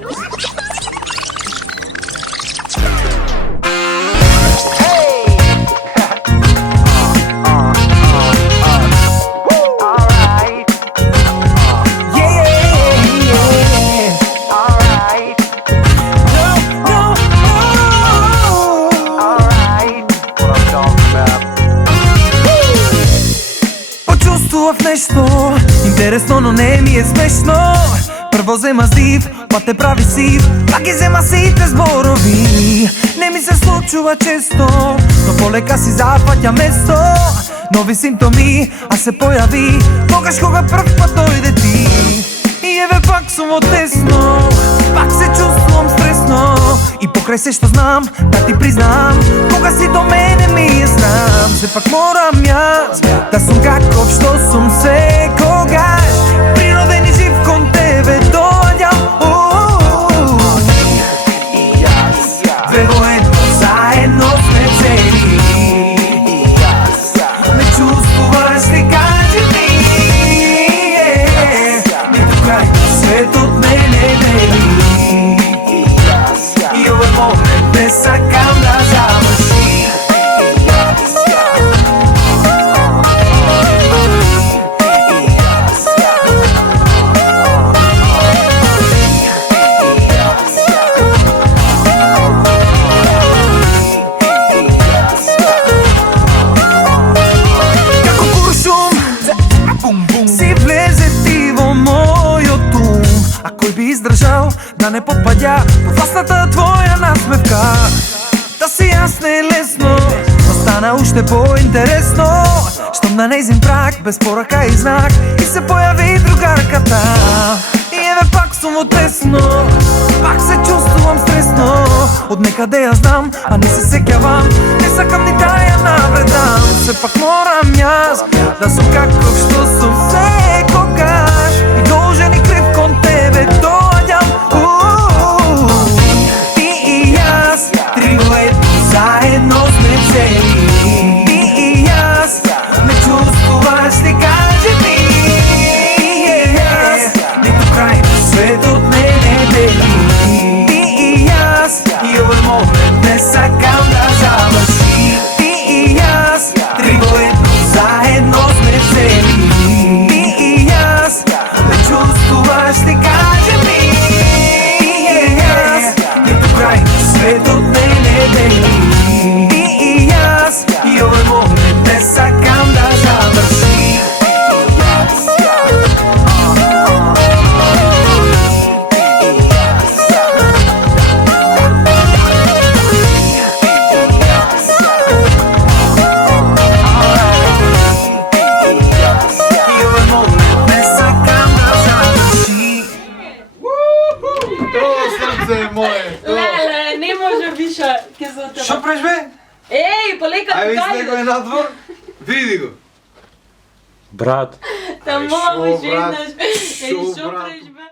В нещо интересно, но не ми е смешно. Първо взема зив, па те прави сив, пак ги взема сите зборови. Не ми се случва често, но полека си запътя место. Нови симптоми, а се появи тогаш кога пръв път дойде ти. И еве пак съм отесно, пак се чувствам стресно. И покрай се що знам, да ти признам, кога си до мене ми е срам. Все пак морам аз да съм каков що съм секогаш, природен и жив кон тебе доаѓам. Две воедно заедно сме цели. Не чувствуваш ли, кажи ми, нито край на светот мене дели. И овој момент не сакам да заврши. Како куршум си влезе ти во мојот ум. А кој би издржал да не попадја во властната твоја насмевка? Да си јас не е лесно, но стана уште поинтересно. Штом на нејзин прак, без порака и знак, и се појави другарката. И еве пак сум отесно, пак се чувствувам стресно. Од некаде ја знам, а не се сеќавам, не сакам ни да ја навредам. Се пак морам јас да сум каков што сум секогаш, и должен и крив кон тебе доаѓам. Ти и јас, три воедно заедно сме цели. Ти и јас, не чувствуваш ли, кажи ми, нито крај на светот мене дели. Ти и јас, и овој момент не сакам да заврши. Ти и јас, три воедно заедно сме цели. Ти и јас, не чувствуваш ли, кажи ми, нито крај на светот мене дели. Ти и јас, и овој момент не сакам да заврши. Леле, не може више, ке за тебе. Шо правиш бе? Еј, полека Ајде ти излег го надвор, види го. Брат. Та можеш шо, брат? еднаш. Еј, Шо, шо брат? правиш бе?